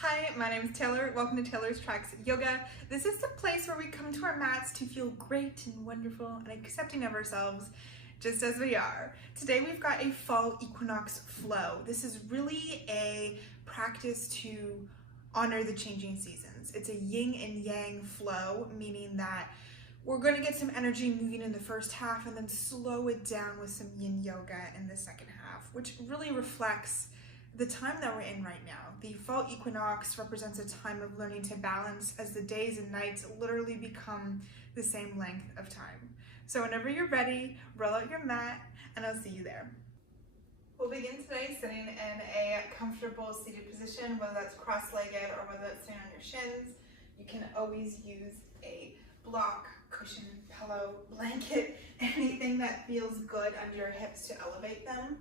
Hi, my name is Taylor. Welcome to Taylor's Tracks Yoga. This is the place where we come to our mats to feel great and wonderful and accepting of ourselves just as we are. Today we've got a fall equinox flow. This is really a practice to honor the changing seasons. It's a yin and yang flow, meaning that we're going to get some energy moving in the first half and then slow it down with some yin yoga in the second half, which really reflects the time that we're in right now. The fall equinox represents a time of learning to balance as the days and nights literally become the same length of time. So whenever you're ready, roll out your mat and I'll see you there. We'll begin today sitting in a comfortable seated position, whether that's cross-legged or whether that's sitting on your shins. You can always use a block, cushion, pillow, blanket, anything that feels good under your hips to elevate them.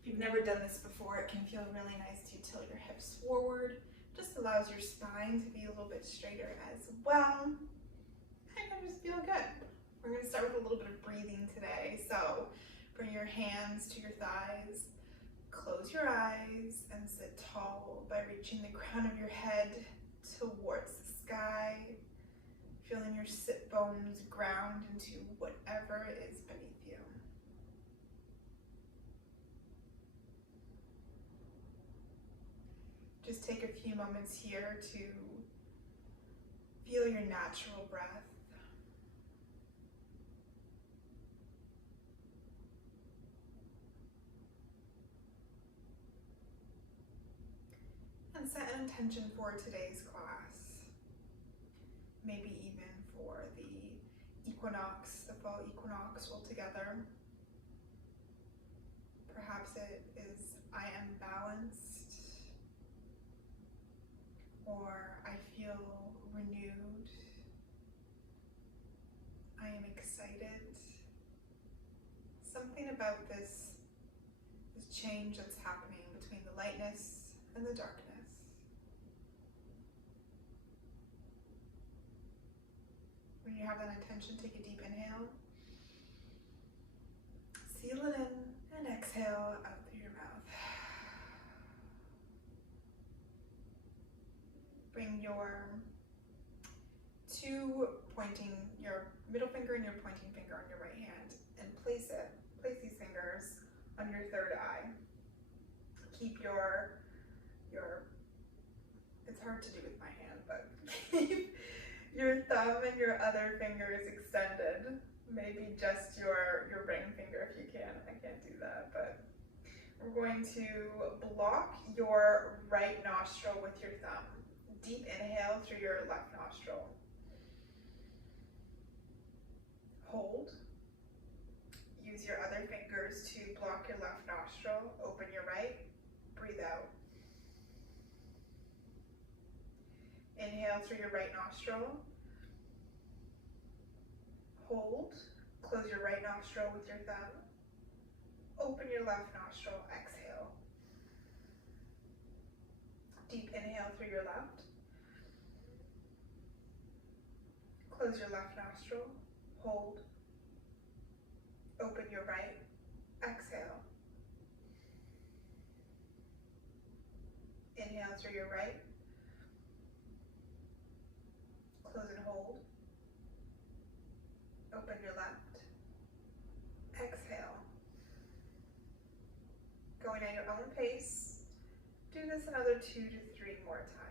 If you've never done this before, it can feel really nice to tilt your hips forward. Just allows your spine to be a little bit straighter as well. And it'll just feel good. We're going to start with a little bit of breathing today. So bring your hands to your thighs, close your eyes, and sit tall by reaching the crown of your head towards the sky, feeling your sit bones ground into whatever is beneath you. Just take a few moments here to feel your natural breath. And set an intention for today's class. Maybe even for the equinox, the fall equinox altogether. Perhaps it is, I am balanced. Or I feel renewed, I am excited. Something about this change that's happening between the lightness and the darkness. When you have that intention, take a deep inhale, seal it in, and exhale out through your mouth. Bring your your middle finger and your pointing finger on your right hand and place these fingers on your third eye. Keep it's hard to do with my hand, but keep your thumb and your other fingers extended. Maybe just your ring finger if you can. I can't do that, but we're going to block your right nostril with your thumb. Deep inhale through your left nostril. Hold. Use your other fingers to block your left nostril. Open your right. Breathe out. Inhale through your right nostril. Hold. Close your right nostril with your thumb. Open your left nostril. Exhale. Deep inhale through your left. Close your left nostril, hold, open your right, exhale. Inhale through your right, close and hold, open your left, exhale. Going at your own pace, do this another 2 to 3 more times.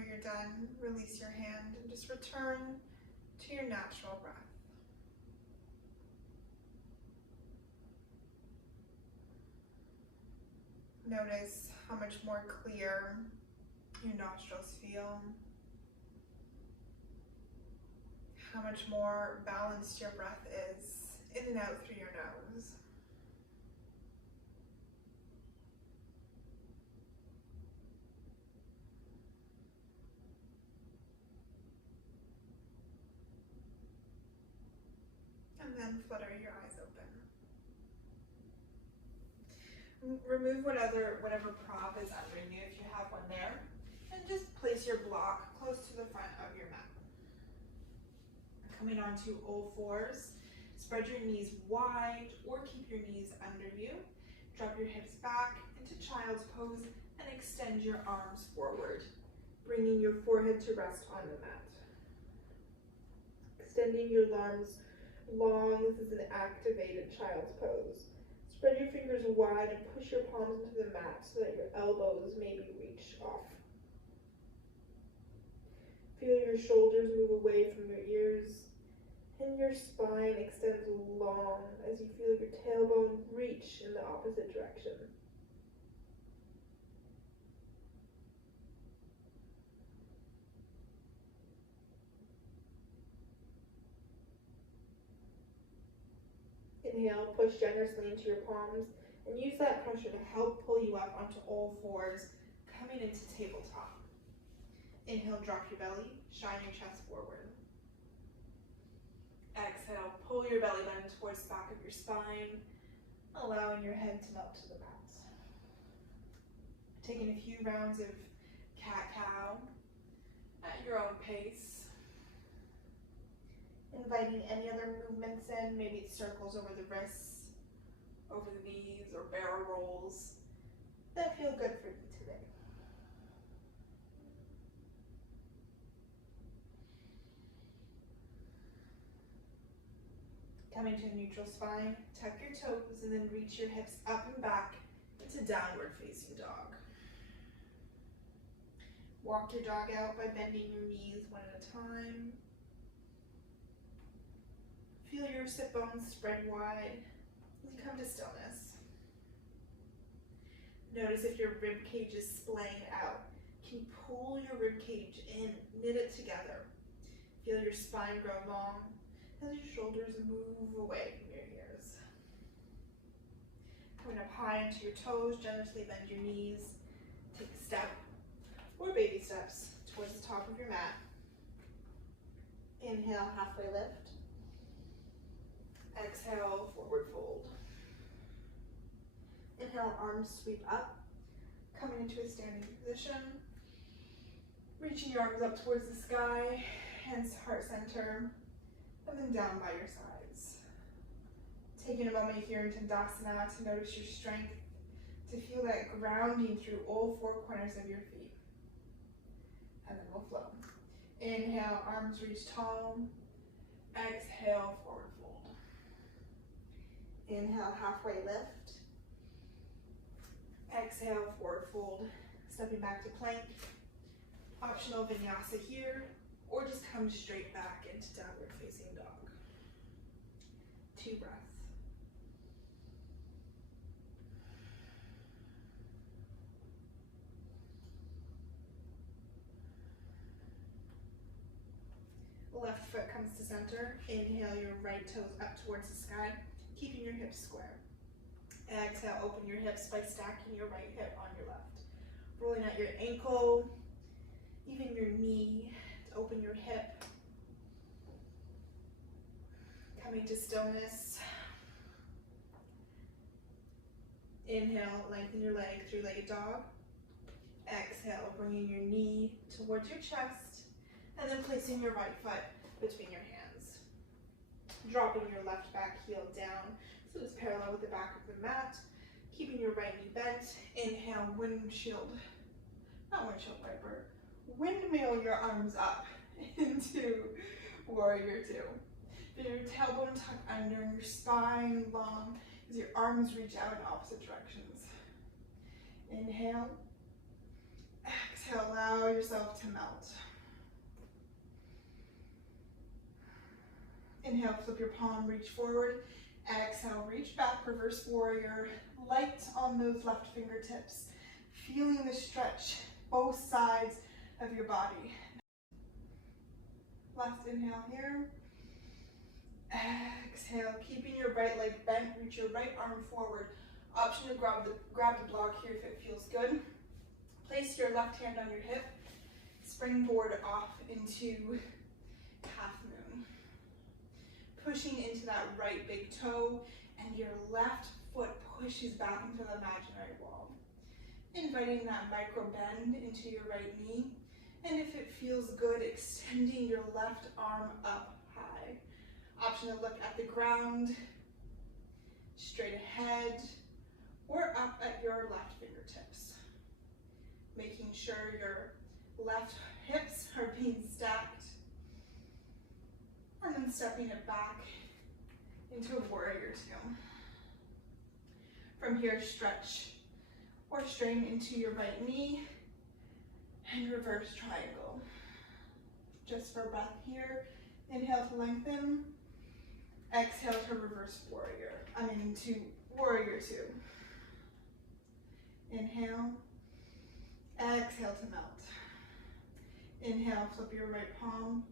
whenever you're done, release your hand and just return to your natural breath. Notice how much more clear your nostrils feel, how much more balanced your breath is in and out through your nose. And then flutter your eyes open. Remove whatever prop is under you if you have one there, and just place your block close to the front of your mat. Coming onto all fours, spread your knees wide or keep your knees under you. Drop your hips back into child's pose and extend your arms forward, bringing your forehead to rest on the mat. Extending your arms long, this is an activated child's pose. Spread your fingers wide and push your palms into the mat so that your elbows maybe reach off. Feel your shoulders move away from your ears, and your spine extends long as you feel your tailbone reach in the opposite direction. Inhale, push generously into your palms, and use that pressure to help pull you up onto all fours, coming into tabletop. Inhale, drop your belly, shine your chest forward. Exhale, pull your belly button towards the back of your spine, allowing your head to melt to the mat. Taking a few rounds of cat-cow at your own pace. Inviting any other movements in, maybe it's circles over the wrists, over the knees, or barrel rolls that feel good for you today. Coming to a neutral spine, tuck your toes and then reach your hips up and back into downward facing dog. Walk your dog out by bending your knees one at a time. Feel your sit bones spread wide as you come to stillness. Notice if your rib cage is splaying out. Can you pull your rib cage in, knit it together? Feel your spine grow long as your shoulders move away from your ears. Coming up high into your toes, generously bend your knees. Take a step or baby steps towards the top of your mat. Inhale, halfway lift. Exhale, forward fold. Inhale, arms sweep up, coming into a standing position. Reaching your arms up towards the sky, hands to heart center, and then down by your sides. Taking a moment here in Tadasana to notice your strength, to feel that grounding through all four corners of your feet. And then we'll flow. Inhale, arms reach tall. Exhale, forward fold. Inhale, halfway lift. Exhale, forward fold. Stepping back to plank. Optional vinyasa here, or just come straight back into downward facing dog. 2 breaths. Left foot comes to center. Inhale your right toes up towards the sky, keeping your hips square. Exhale, open your hips by stacking your right hip on your left. Rolling out your ankle, even your knee to open your hip. Coming to stillness. Inhale, lengthen your leg, 3-legged dog. Exhale, bringing your knee towards your chest, and then placing your right foot between your hands. Dropping your left back heel down, so it's parallel with the back of the mat. Keeping your right knee bent. Inhale, windmill your arms up into warrior 2. Feel your tailbone tuck under and your spine long as your arms reach out in opposite directions. Inhale. Exhale. exhale, allow yourself to melt. Inhale, flip your palm, reach forward. Exhale, reach back, reverse warrior. Light on those left fingertips. Feeling the stretch, both sides of your body. Last inhale here. Exhale, keeping your right leg bent, reach your right arm forward. Option to grab the block here if it feels good. Place your left hand on your hip. Springboard off into half moon. Pushing into that right big toe, and your left foot pushes back into the imaginary wall. Inviting that micro bend into your right knee, and if it feels good, extending your left arm up high. Option to look at the ground, straight ahead, or up at your left fingertips. Making sure your left hips are being stacked, and then stepping it back into a warrior two. From here, stretch or strain into your right knee and reverse triangle. Just for breath here, inhale to lengthen, exhale to reverse warrior. Into warrior two. Inhale, exhale to melt. Inhale, flip your right palm,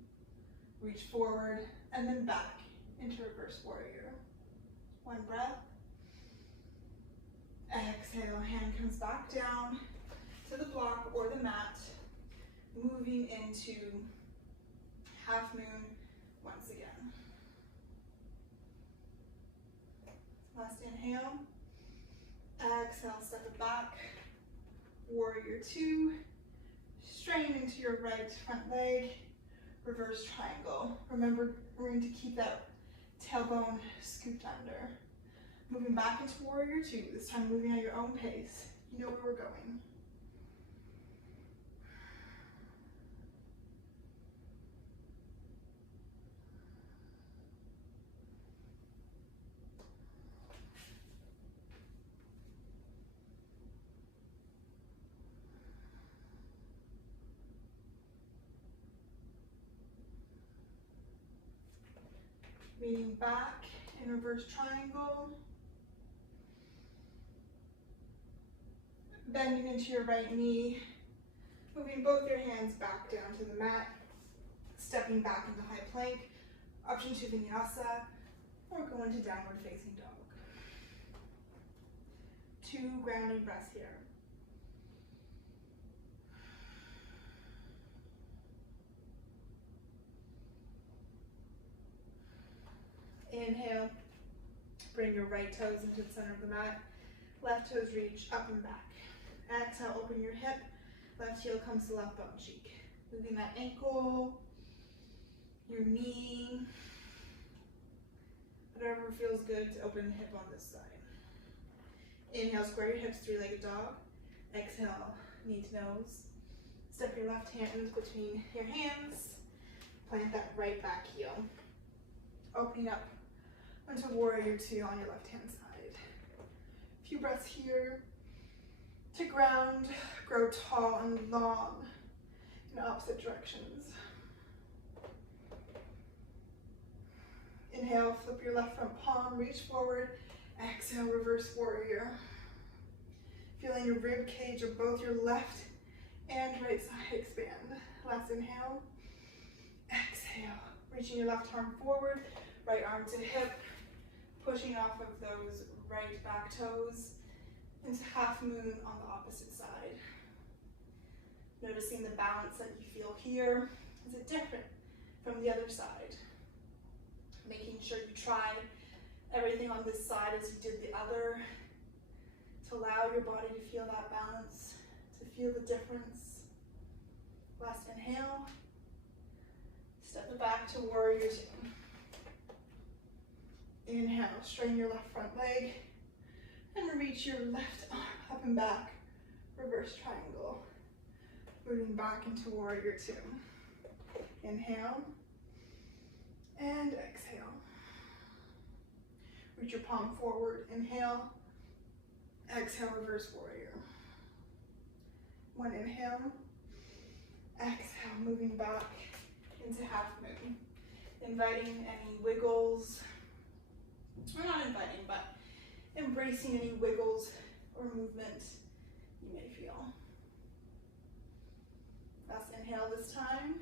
reach forward, and then back into reverse warrior. One breath. Exhale, hand comes back down to the block or the mat, moving into half moon once again. Last inhale. Exhale, step it back. Warrior two. Strain into your right front leg. Reverse triangle. Remember, we're going to keep that tailbone scooped under. Moving back into warrior two, this time moving at your own pace. You know where we're going. Leaning back in reverse triangle. Bending into your right knee. Moving both your hands back down to the mat. Stepping back into high plank. Option to vinyasa, or go into downward facing dog. 2 grounding breaths here. Inhale, bring your right toes into the center of the mat. Left toes reach up and back. Exhale, open your hip. Left heel comes to left bum cheek. Moving that ankle, your knee, whatever feels good to open the hip on this side. Inhale, square your hips, 3-legged dog. Exhale, knee to nose. Step your left hand between your hands. Plant that right back heel. Opening up onto warrior two on your left hand side. A few breaths here to ground, grow tall and long in opposite directions. Inhale, flip your left front palm, reach forward. Exhale, reverse warrior. Feeling your rib cage of both your left and right side expand. Last inhale. Exhale, reaching your left arm forward, right arm to hip, pushing off of those right back toes into half moon on the opposite side. Noticing the balance that you feel here. Is it different from the other side? Making sure you try everything on this side as you did the other, to allow your body to feel that balance, to feel the difference. Last inhale. Step it back to warrior two. Inhale, straighten your left front leg and reach your left arm up and back, reverse triangle. Moving back into warrior two. Inhale and exhale. Reach your palm forward, inhale, exhale, reverse warrior. One inhale, Exhale, moving back into half moon. Inviting any wiggles, or not inviting, but embracing any wiggles or movement you may feel. Last inhale this time.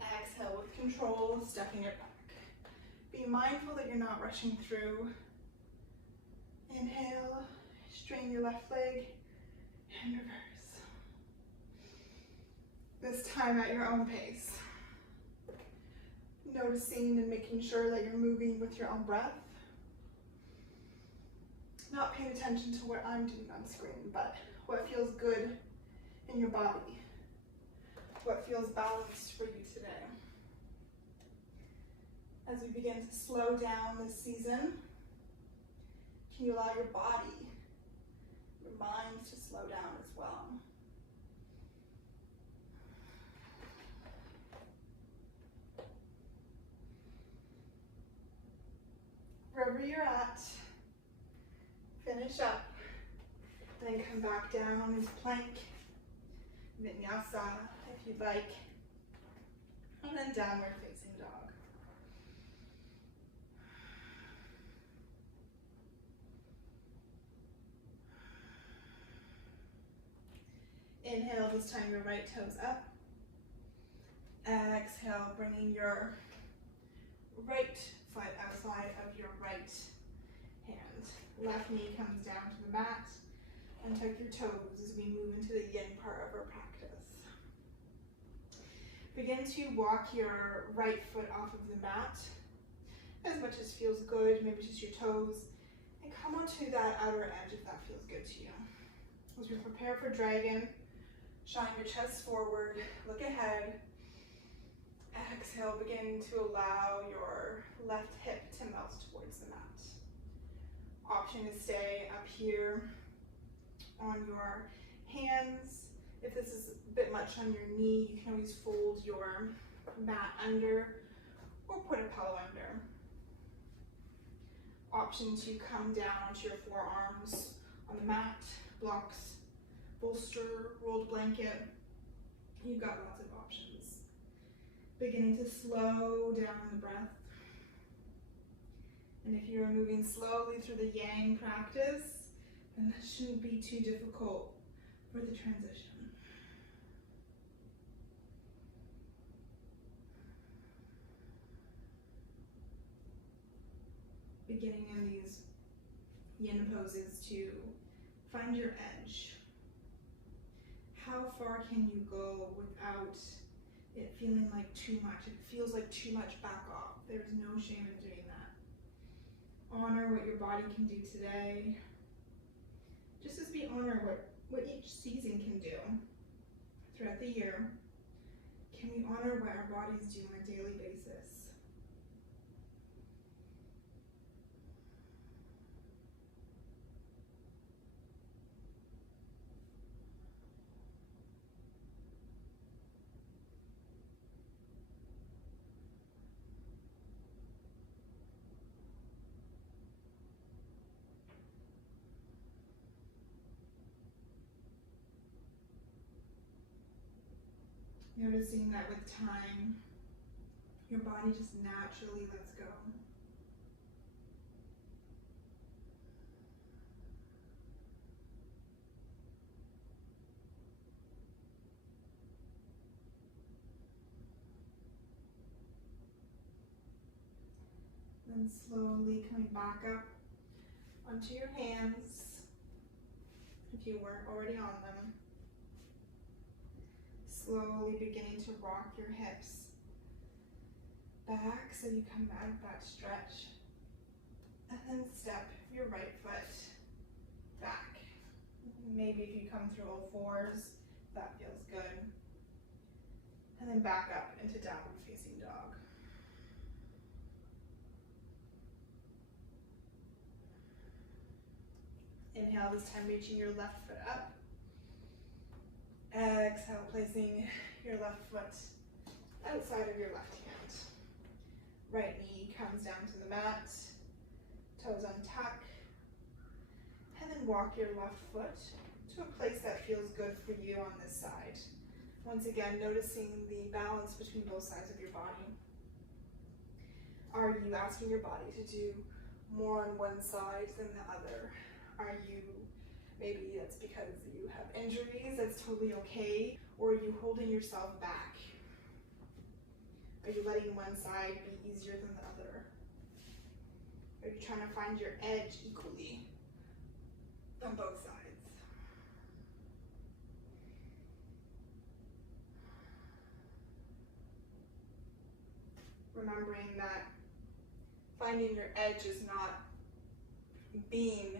Exhale with control, stepping it back. Be mindful that you're not rushing through. Inhale, straighten your left leg, and reverse. This time at your own pace. Noticing and making sure that you're moving with your own breath. Not paying attention to what I'm doing on screen, but what feels good in your body. What feels balanced for you today. As we begin to slow down this season, can you allow your body, your mind to slow down as well? Wherever you're at, finish up, then come back down into plank, vinyasa if you'd like, and then downward facing dog. Inhale, this time your right toes up. Exhale, bringing your right foot outside of your right hand. Left knee comes down to the mat, and tuck your toes as we move into the yin part of our practice. Begin to walk your right foot off of the mat as much as feels good, maybe just your toes, and come onto that outer edge if that feels good to you. As we prepare for dragon, shine your chest forward, look ahead. Exhale, begin to allow your left hip to melt towards the mat. Option to stay up here on your hands. If this is a bit much on your knee, you can always fold your mat under or put a pillow under. Option to come down onto your forearms on the mat, blocks, bolster, rolled blanket. You've got lots of options. Beginning to slow down the breath. And if you're moving slowly through the yang practice, then that shouldn't be too difficult for the transition. Beginning in these yin poses to find your edge. How far can you go without it feeling like too much? It feels like too much, back off. There's no shame in doing that. Honor what your body can do today. Just as we honor what each season can do throughout the year, can we honor what our bodies do on a daily basis? Noticing that with time, your body just naturally lets go. Then slowly coming back up onto your hands, if you weren't already on them. Slowly beginning to rock your hips back so you come out of that stretch. And then step your right foot back. Maybe if you come through all fours, that feels good. And then back up into downward facing dog. Inhale, this time reaching your left foot up. Exhale, placing your left foot outside of your left hand. Right knee comes down to the mat, toes untuck, and then walk your left foot to a place that feels good for you on this side. Once again, noticing the balance between both sides of your body. Are you asking your body to do more on one side than the other? Maybe that's because you have injuries, that's totally okay, or are you holding yourself back? Are you letting one side be easier than the other? Are you trying to find your edge equally on both sides? Remembering that finding your edge is not being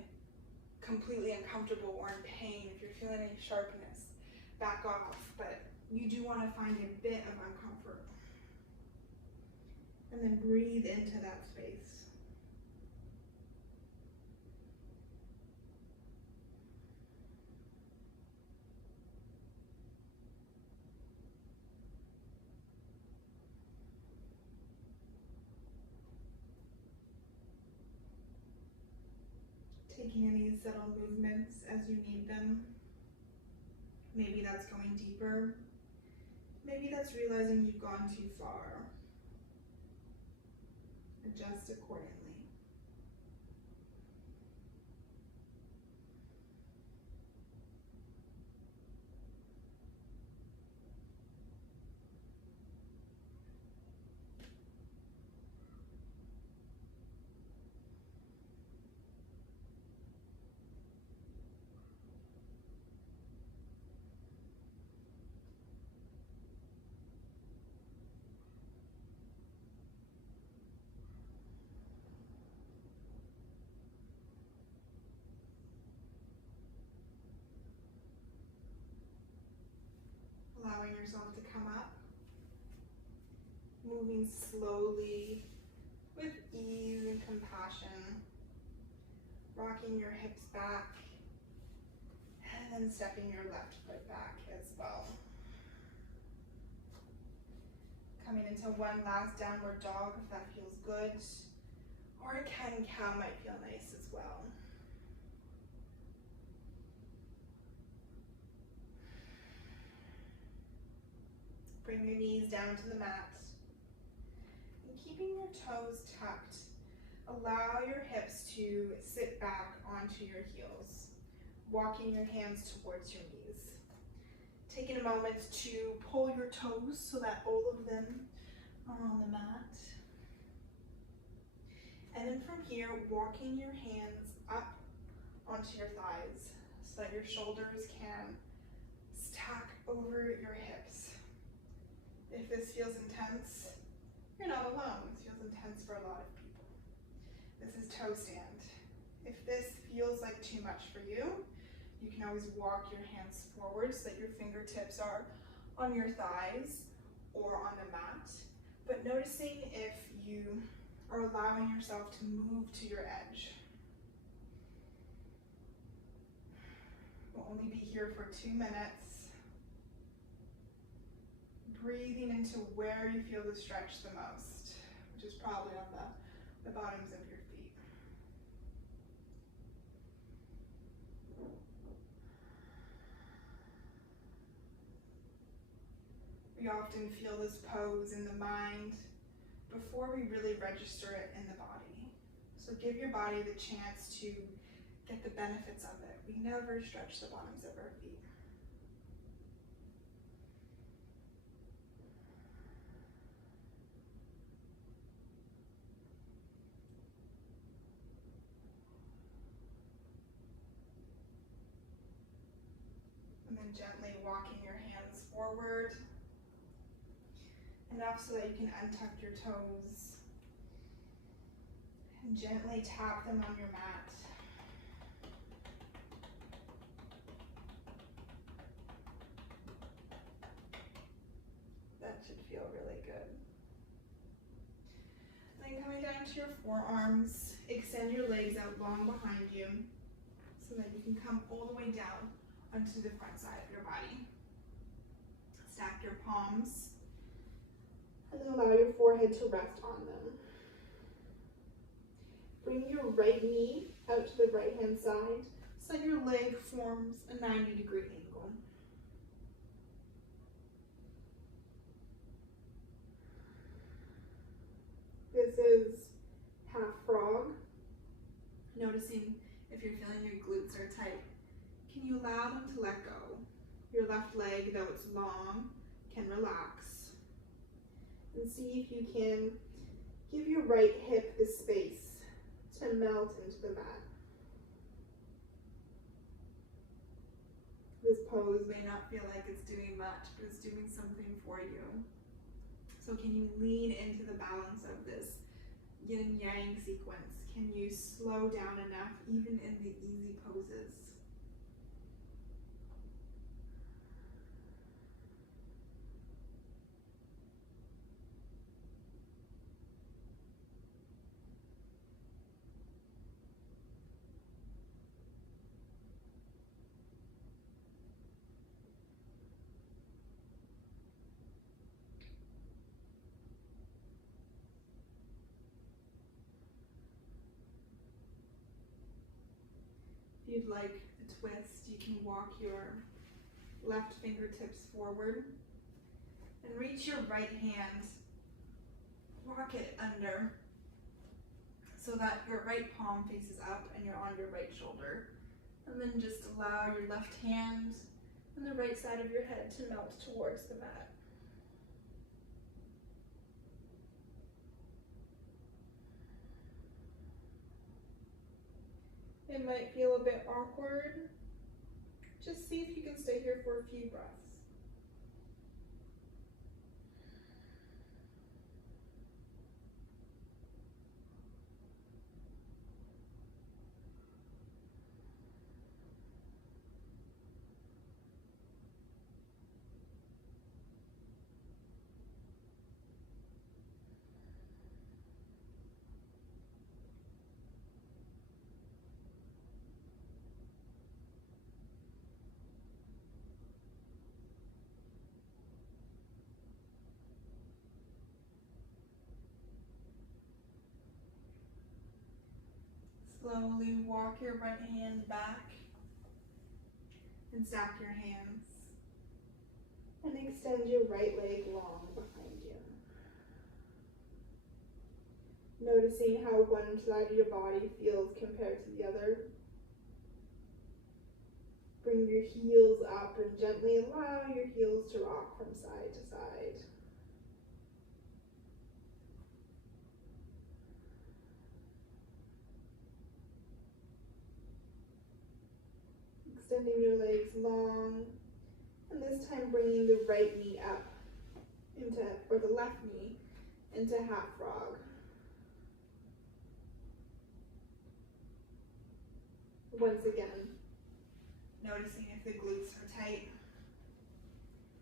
completely uncomfortable or in pain. If you're feeling any sharpness, back off, but you do want to find a bit of uncomfort. And then breathe into that space. Taking any subtle movements as you need them. Maybe that's going deeper. Maybe that's realizing you've gone too far. Adjust accordingly. Allowing yourself to come up, moving slowly with ease and compassion, rocking your hips back, and then stepping your left foot back as well. Coming into one last downward dog if that feels good, or a cat and cow might feel nice as well. Bring your knees down to the mat. And keeping your toes tucked, allow your hips to sit back onto your heels, walking your hands towards your knees. Taking a moment to pull your toes so that all of them are on the mat. And then from here, walking your hands up onto your thighs so that your shoulders can stack over your hips. If this feels intense, you're not alone. This feels intense for a lot of people. This is toe stand. If this feels like too much for you, you can always walk your hands forward so that your fingertips are on your thighs or on the mat. But noticing if you are allowing yourself to move to your edge. We'll only be here for 2 minutes. Breathing into where you feel the stretch the most, which is probably on the bottoms of your feet. We often feel this pose in the mind before we really register it in the body. So give your body the chance to get the benefits of it. We never stretch the bottoms of our feet. And then gently walking your hands forward, enough so that you can untuck your toes and gently tap them on your mat. That should feel really good. Then coming down to your forearms, extend your legs out long behind you so that you can come all the way down onto the front side of your body. Stack your palms and then allow your forehead to rest on them. Bring your right knee out to the right hand side so that your leg forms a 90-degree angle. left leg, though it's long, can relax. And see if you can give your right hip the space to melt into the mat. This pose may not feel like it's doing much, but it's doing something for you. So can you lean into the balance of this yin and yang sequence? Can you slow down enough even in the easy poses? If you'd like a twist, you can walk your left fingertips forward and reach your right hand, walk it under so that your right palm faces up and you're on your right shoulder. And then just allow your left hand and the right side of your head to melt towards the mat. It might feel a bit awkward. Just see if you can stay here for a few breaths. Slowly walk your right hand back and stack your hands. And extend your right leg long behind you. Noticing how one side of your body feels compared to the other. Bring your heels up and gently allow your heels to rock from side to side. Extending your legs long, and this time bringing the right knee up into, or the left knee into half frog. Once again, noticing if the glutes are tight,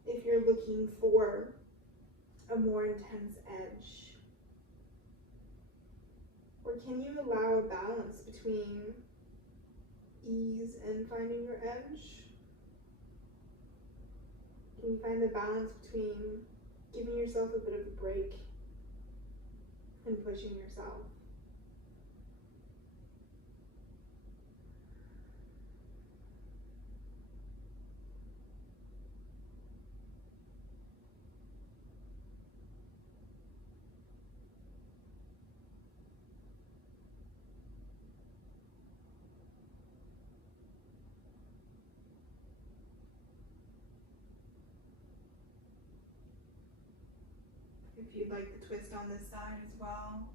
if you're looking for a more intense edge, or can you allow a balance between ease and finding your edge? Can you find the balance between giving yourself a bit of a break and pushing yourself? If you'd like the twist on this side as well,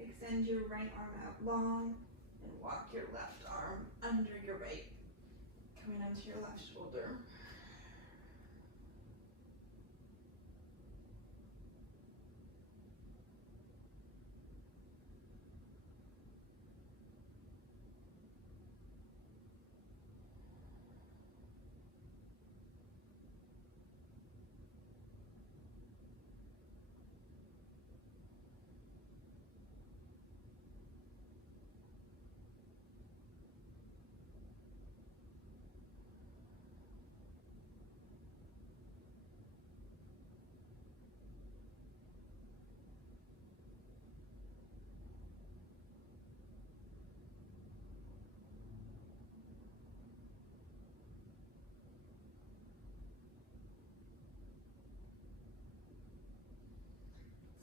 extend your right arm out long and walk your left arm under your right, coming onto your left shoulder.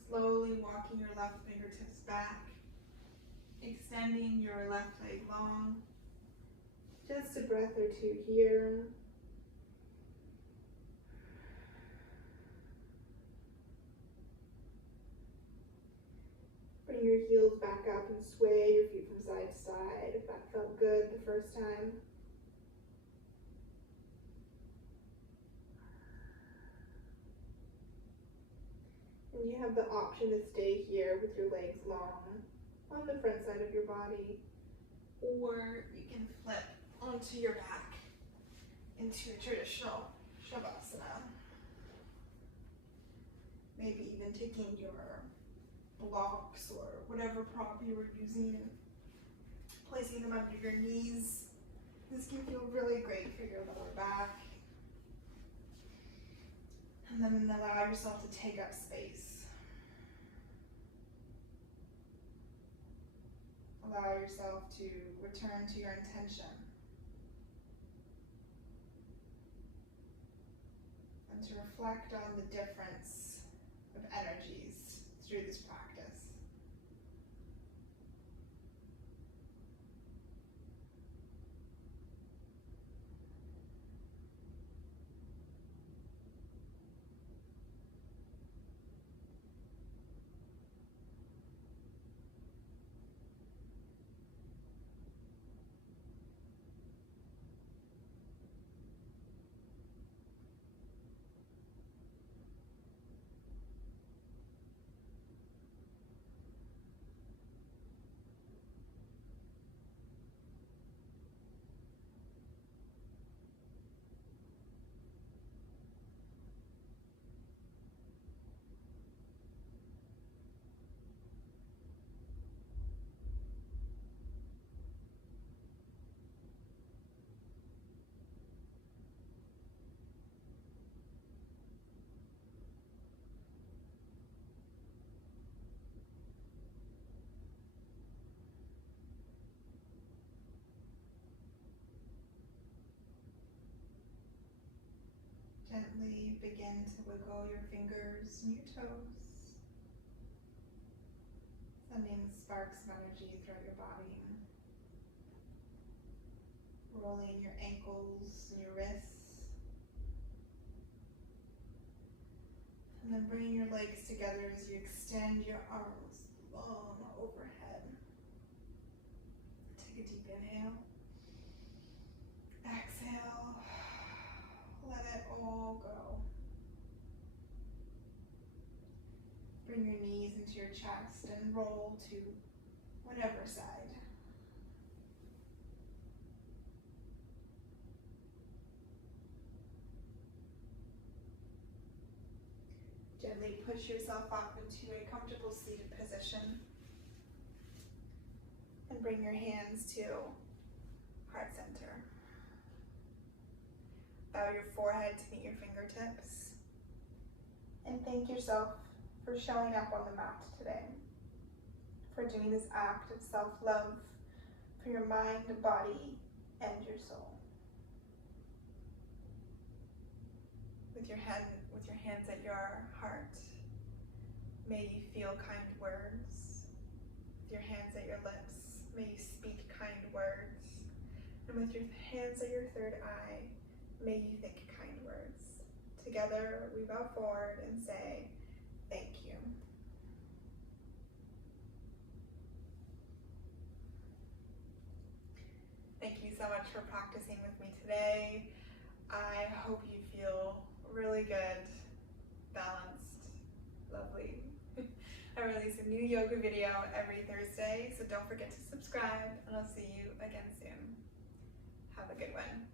Slowly walking your left fingertips back, extending your left leg long. Just a breath or two here. heels back up and sway your feet from side to side if that felt good the first time. And you have the option to stay here with your legs long on the front side of your body, or you can flip onto your back into a traditional Shavasana. Maybe even taking your blocks or whatever prop you were using and placing them under your knees. This can feel really great for your lower back. And then allow yourself to take up space. Allow yourself to return to your intention. And to reflect on the difference of energies through this practice. Gently begin to wiggle your fingers and your toes, sending sparks of energy throughout your body, rolling your ankles and your wrists, and then bringing your legs together as you extend your arms long overhead. Take a deep inhale, exhale. Let it all go. Bring your knees into your chest and roll to whatever side. Gently push yourself up into a comfortable seated position. And bring your hands to heart center. Bow your forehead to meet your fingertips. And thank yourself for showing up on the mat today. For doing this act of self-love for your mind, body, and your soul. With your hands at your heart, may you feel kind words. With your hands at your lips, may you speak kind words. And with your hands at your third eye, may you think kind words. Together, we bow forward and say, thank you. Thank you so much for practicing with me today. I hope you feel really good, balanced, lovely. I release a new yoga video every Thursday, so don't forget to subscribe, and I'll see you again soon. Have a good one.